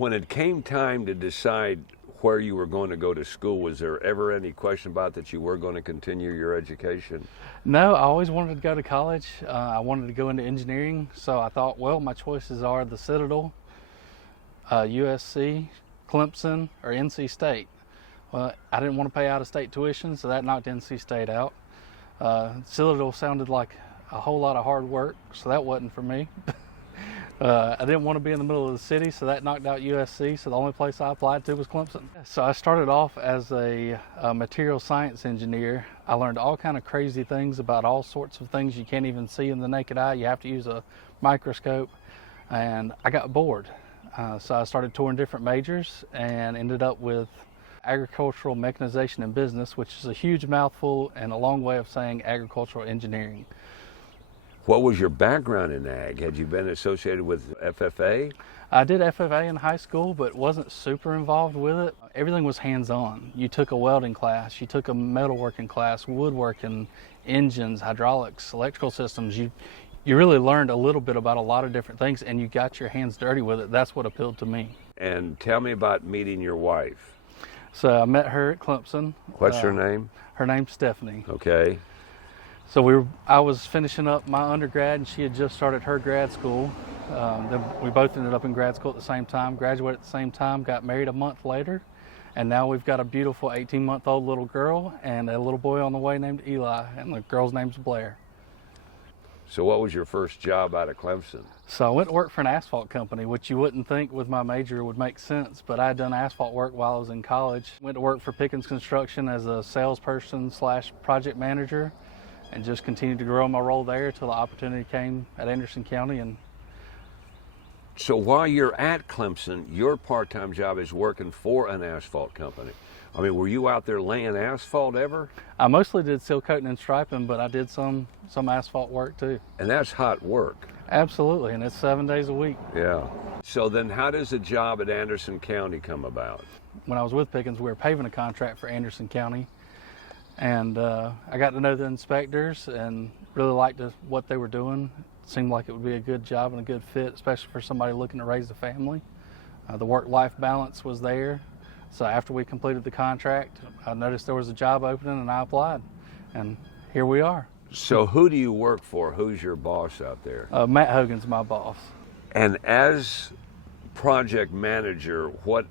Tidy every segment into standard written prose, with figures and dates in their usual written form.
When it came time to decide where you were going to go to school, was there ever any question about that you were going to continue your education? No, I always wanted to go to college. I wanted to go into engineering, so I thought, well, my choices are the Citadel, USC, Clemson, or NC State. Well, I didn't want to pay out-of-state tuition, so that knocked NC State out. Citadel sounded like a whole lot of hard work, so that wasn't for me. I didn't want to be in the middle of the city, so that knocked out USC, so the only place I applied to was Clemson. So I started off as a material science engineer. I learned all kind of crazy things about all sorts of things you can't even see in the naked eye. You have to use a microscope, and I got bored. So I started touring different majors and ended up with agricultural mechanization and business, which is a huge mouthful and a long way of saying agricultural engineering. What was your background in ag? Had you been associated with FFA? I did FFA in high school, but wasn't super involved with it. Everything was hands-on. You took a welding class, you took a metalworking class, woodworking, engines, hydraulics, electrical systems. You really learned a little bit about a lot of different things, and you got your hands dirty with it. That's what appealed to me. And tell me about meeting your wife. So I met her at Clemson. What's her name? Her name's Stephanie. Okay. So I was finishing up my undergrad, and she had just started her grad school. Then we both ended up in grad school at the same time, graduated at the same time, got married a month later, and now we've got a beautiful 18-month-old little girl and a little boy on the way named Eli, and the girl's name's Blair. So what was your first job out of Clemson? So I went to work for an asphalt company, which you wouldn't think with my major would make sense, but I had done asphalt work while I was in college. Went to work for Pickens Construction as a salesperson / project manager, and just continued to grow my role there till the opportunity came at Anderson County. And so while you're at Clemson, your part-time job is working for an asphalt company. I mean, were you out there laying asphalt ever? I mostly did seal coating and striping, but I did some asphalt work too. And that's hot work. Absolutely, and it's 7 days a week. Yeah. So then how does a job at Anderson County come about? When I was with Pickens, we were paving a contract for Anderson County, and I got to know the inspectors and really liked what they were doing. It seemed like it would be a good job and a good fit, especially for somebody looking to raise a family. The work-life balance was there. So after we completed the contract, I noticed there was a job opening and I applied, and here we are. So who do you work for? Who's your boss out there? Matt Hogan's my boss. And as project manager, what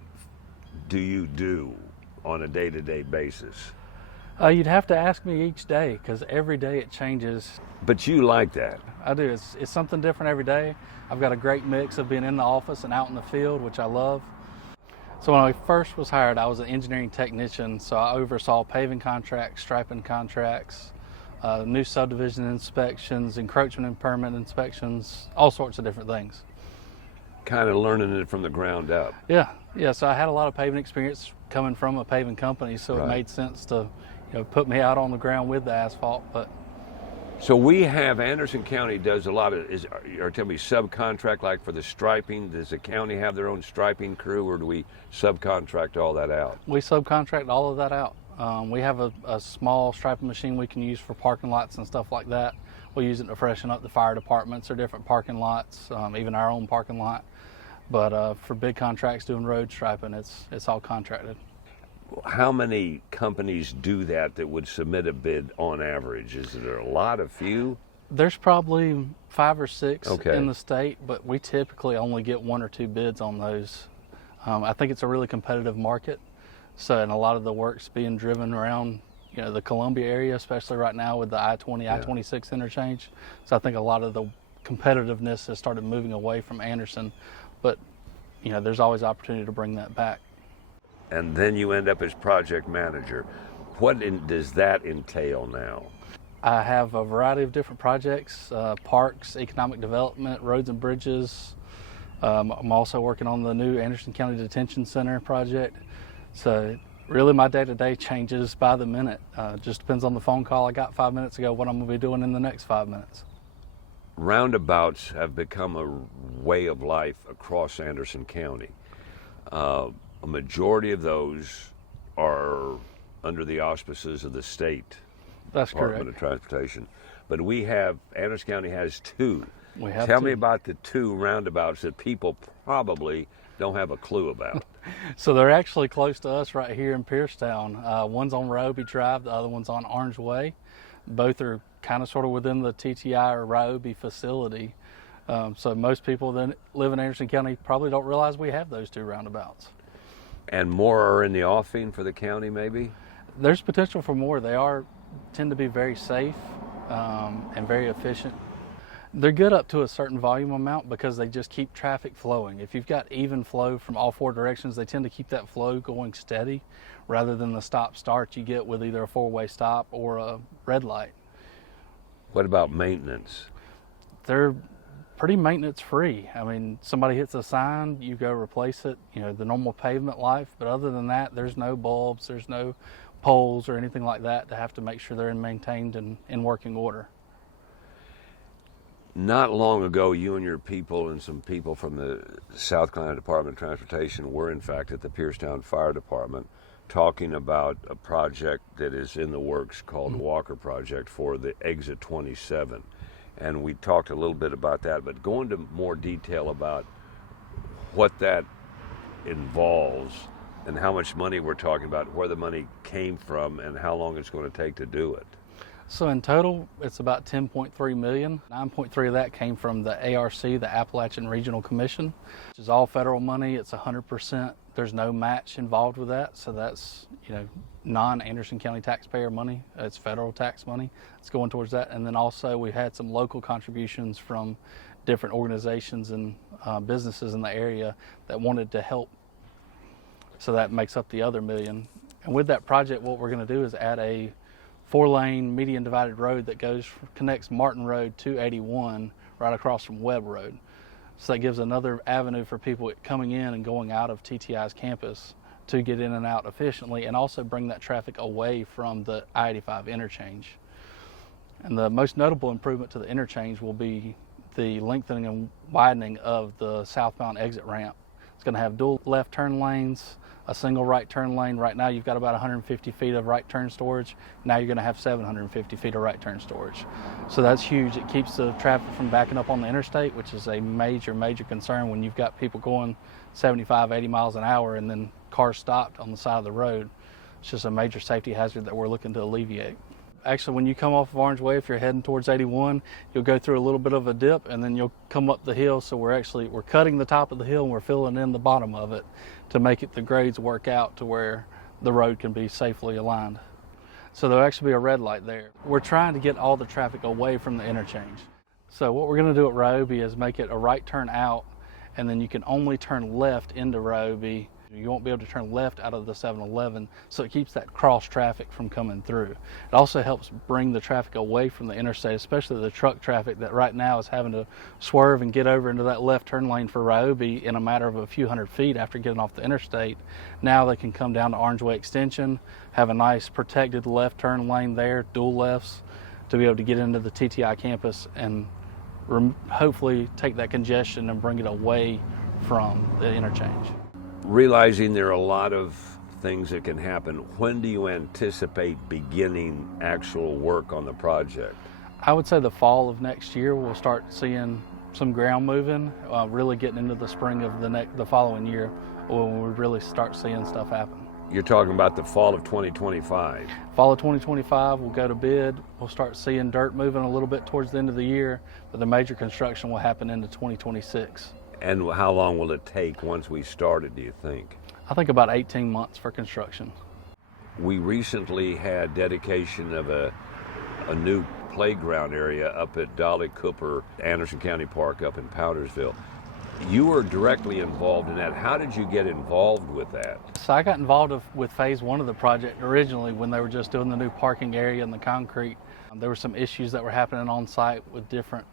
do you do on a day-to-day basis? You'd have to ask me each day, because every day it changes. But you like that? I do. It's something different every day. I've got a great mix of being in the office and out in the field, which I love. So when I first was hired, I was an engineering technician, so I oversaw paving contracts, striping contracts, new subdivision inspections, encroachment and permit inspections, all sorts of different things. Kind of learning it from the ground up. Yeah. So I had a lot of paving experience coming from a paving company, so Right. It made sense to put me out on the ground with the asphalt. But So we have, Anderson County does a lot of, or tell me, subcontract, like for the striping. Does the county have their own striping crew, or do we subcontract all that out? we subcontract all of that out. We have a small striping machine we can use for parking lots and stuff like that. We'll use it to freshen up the fire departments or different parking lots, even our own parking lot. But for big contracts doing road striping, it's all contracted. How many companies do that would submit a bid on average? Is there a lot, a few? There's probably 5 or 6 Okay. in the state, but we typically only get 1 or 2 bids on those. I think it's a really competitive market, and a lot of the work's being driven around the Columbia area, especially right now with the I-20, Yeah. I-26 interchange. So I think a lot of the competitiveness has started moving away from Anderson, but there's always opportunity to bring that back. And then you end up as project manager. What does that entail now? I have a variety of different projects, parks, economic development, roads and bridges. I'm also working on the new Anderson County Detention Center project. So really my day-to-day changes by the minute. Just depends on the phone call I got 5 minutes ago, what I'm going to be doing in the next 5 minutes. Roundabouts have become a way of life across Anderson County. A majority of those are under the auspices of the state That's Department correct. of Transportation. But Anderson County has 2. We have Tell me 2. about the 2 roundabouts that people probably don't have a clue about. So they're actually close to us right here in Piercetown. One's on Ryobi Drive, the other one's on Orange Way. Both are kind of sort of within the TTI or Ryobi facility. So most people that live in Anderson County probably don't realize we have those two roundabouts. And more are in the offing for the county, maybe? There's potential for more. They tend to be very safe and very efficient. They're good up to a certain volume amount because they just keep traffic flowing. If you've got even flow from all four directions, they tend to keep that flow going steady rather than the stop-start you get with either a four-way stop or a red light. What about maintenance? They're pretty maintenance-free. I mean, somebody hits a sign, you go replace it, the normal pavement life, but other than that, there's no bulbs, there's no poles or anything like that to have to make sure they're maintained and in working order. Not long ago, you and your people and some people from the South Carolina Department of Transportation were, in fact, at the Piercetown Fire Department talking about a project that is in the works called Walker Project for the Exit 27. And we talked a little bit about that, but go into more detail about what that involves and how much money we're talking about, where the money came from, and how long it's going to take to do it. So in total, it's about $10.3 million. 9.3 of that came from the ARC, the Appalachian Regional Commission, which is all federal money. It's 100%. There's no match involved with that. So that's, non-Anderson County taxpayer money. It's federal tax money. It's going towards that. And then also we had some local contributions from different organizations and businesses in the area that wanted to help. So that makes up the other $1 million. And with that project, what we're going to do is add a 4-lane median divided road that connects Martin Road to 81 right across from Webb Road. So that gives another avenue for people coming in and going out of TTI's campus to get in and out efficiently and also bring that traffic away from the I-85 interchange. And the most notable improvement to the interchange will be the lengthening and widening of the southbound exit ramp. It's going to have dual left turn lanes, a single right turn lane. Right now you've got about 150 feet of right turn storage. Now you're going to have 750 feet of right turn storage. So that's huge. It keeps the traffic from backing up on the interstate, which is a major, major concern when you've got people going 75, 80 miles an hour and then cars stopped on the side of the road. It's just a major safety hazard that we're looking to alleviate. Actually, when you come off of Orange Way, if you're heading towards 81, you'll go through a little bit of a dip and then you'll come up the hill. So we're cutting the top of the hill and we're filling in the bottom of it to make the grades work out to where the road can be safely aligned. So there'll actually be a red light there. We're trying to get all the traffic away from the interchange. So what we're going to do at Ryobi is make it a right turn out, and then you can only turn left into Ryobi. You won't be able to turn left out of the 7-Eleven, so it keeps that cross traffic from coming through. It also helps bring the traffic away from the interstate, especially the truck traffic that right now is having to swerve and get over into that left turn lane for Ryobi in a matter of a few hundred feet after getting off the interstate. Now they can come down to Orange Way Extension, have a nice protected left turn lane there, dual lefts, to be able to get into the TTI campus and hopefully take that congestion and bring it away from the interchange. Realizing there are a lot of things that can happen, when do you anticipate beginning actual work on the project? I would say the fall of next year we'll start seeing some ground moving, really getting into the spring of the following year when we really start seeing stuff happen. You're talking about the fall of 2025. Fall of 2025, we'll go to bid. We'll start seeing dirt moving a little bit towards the end of the year, but the major construction will happen into 2026. And how long will it take once we started, do you think? I think about 18 months for construction. We recently had dedication of a new playground area up at Dolly Cooper Anderson County Park up in Powdersville. You were directly involved in that. How did you get involved with that? So I got involved with phase 1 of the project originally when they were just doing the new parking area and the concrete. There were some issues that were happening on site with different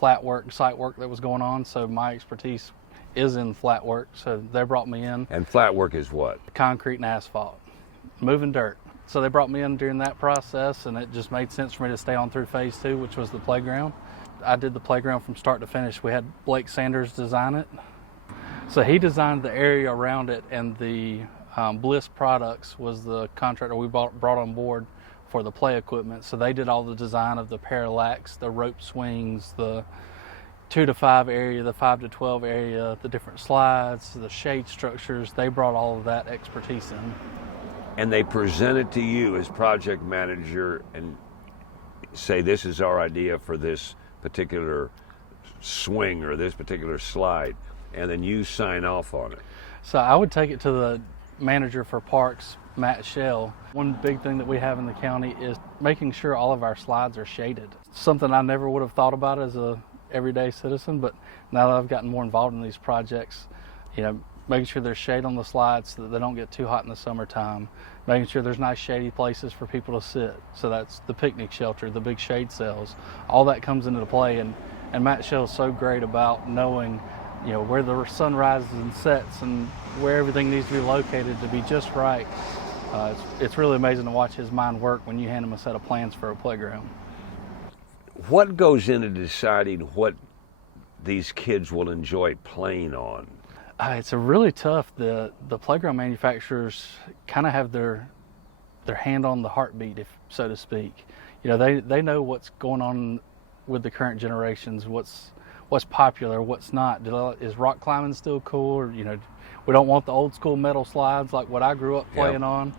site work that was going on, so my expertise is in flat work, so they brought me in. And flat work is what? Concrete and asphalt, moving dirt. So they brought me in during that process, and it just made sense for me to stay on through phase 2, which was the playground. I did the playground from start to finish. We had Blake Sanders design it. So he designed the area around it, and the Bliss Products was the contractor we brought on board for the play equipment. So they did all the design of the parallax, the rope swings, the 2 to 5 area, the 5 to 12 area, the different slides, the shade structures. They brought all of that expertise in. And they present it to you as project manager and say, this is our idea for this particular swing or this particular slide, and then you sign off on it. So I would take it to the manager for parks, Matt Shell. One big thing that we have in the county is making sure all of our slides are shaded. Something I never would have thought about as a everyday citizen, but now that I've gotten more involved in these projects, making sure there's shade on the slides so that they don't get too hot in the summertime, making sure there's nice shady places for people to sit. So that's the picnic shelter, the big shade cells, all that comes into play. And Matt Shell's so great about knowing, where the sun rises and sets and where everything needs to be located to be just right. It's really amazing to watch his mind work when you hand him a set of plans for a playground. What goes into deciding what these kids will enjoy playing on? It's a really tough. The playground manufacturers kind of have their hand on the heartbeat, if so to speak. They know what's going on with the current generations, what's popular, what's not. Is rock climbing still cool? Or, we don't want the old school metal slides like what I grew up playing on.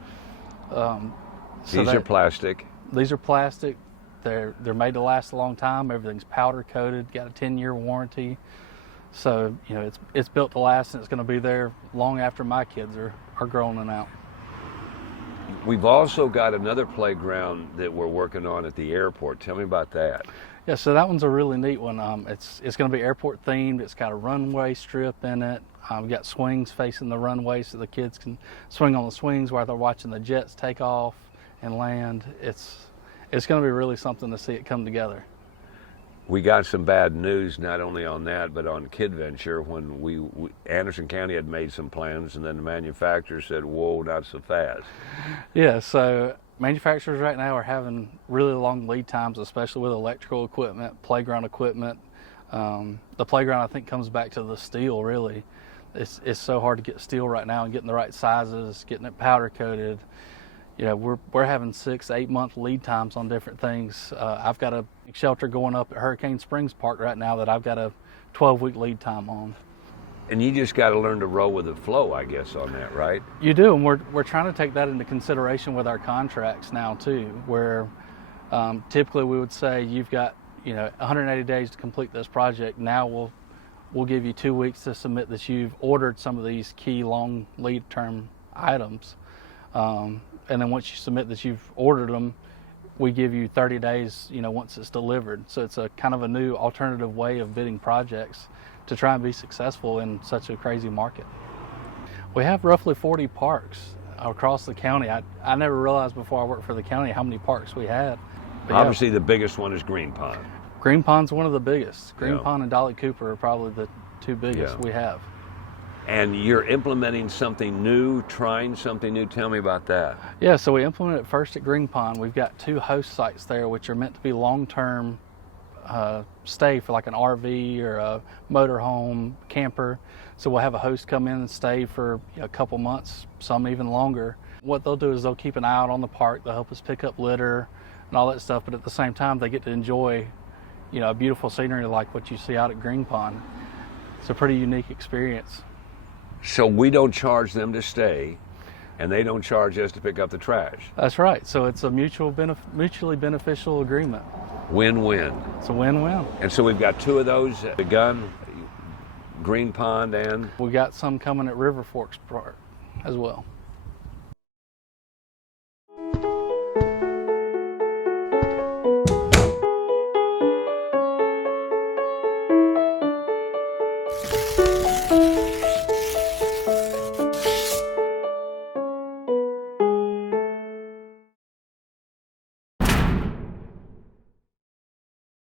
These are plastic. These are plastic. They're made to last a long time. Everything's powder coated, got a 10-year warranty. So, it's built to last, and it's going to be there long after my kids are grown and out. We've also got another playground that we're working on at the airport. Tell me about that. Yeah, so that one's a really neat one. It's going to be airport themed. It's got a runway strip in it. We've got swings facing the runway so the kids can swing on the swings while they're watching the jets take off and land. It's going to be really something to see it come together. We got some bad news, not only on that, but on Kid Venture, when Anderson County had made some plans, and then the manufacturer said, whoa, not so fast. Yeah, so manufacturers right now are having really long lead times, especially with electrical equipment, playground equipment. The playground, I think, comes back to the steel, really. It's so hard to get steel right now and getting the right sizes, getting it powder coated. We're having 6-8 month lead times on different things. I've got a shelter going up at Hurricane Springs Park right now that I've got a 12-week lead time on. And you just got to learn to roll with the flow, I guess, on that, right? You do, and we're trying to take that into consideration with our contracts now too, where typically we would say you've got 180 days to complete this project. Now we'll give you 2 weeks to submit that you've ordered some of these key long lead term items. And then once you submit that you've ordered them, we give you 30 days, once it's delivered. So it's a kind of a new alternative way of bidding projects to try and be successful in such a crazy market. We have roughly 40 parks across the county. I never realized before I worked for the county how many parks we had. But obviously, the biggest one is Green Pond. Green Pond's one of the biggest. Green Pond and Dolly Cooper are probably the two biggest we have. And you're implementing something new, trying something new. Tell me about that. Yeah, so we implemented it first at Green Pond. We've got 2 host sites there, which are meant to be long-term stay for like an RV or a motorhome camper. So we'll have a host come in and stay for a couple months, some even longer. What they'll do is they'll keep an eye out on the park. They'll help us pick up litter and all that stuff. But at the same time, they get to enjoy, a beautiful scenery like what you see out at Green Pond. It's a pretty unique experience. So we don't charge them to stay, and they don't charge us to pick up the trash. That's right. So it's a mutually beneficial agreement. Win-win. It's a win-win. And so we've got 2 of those begun, Green Pond and... We got some coming at River Forks Park as well.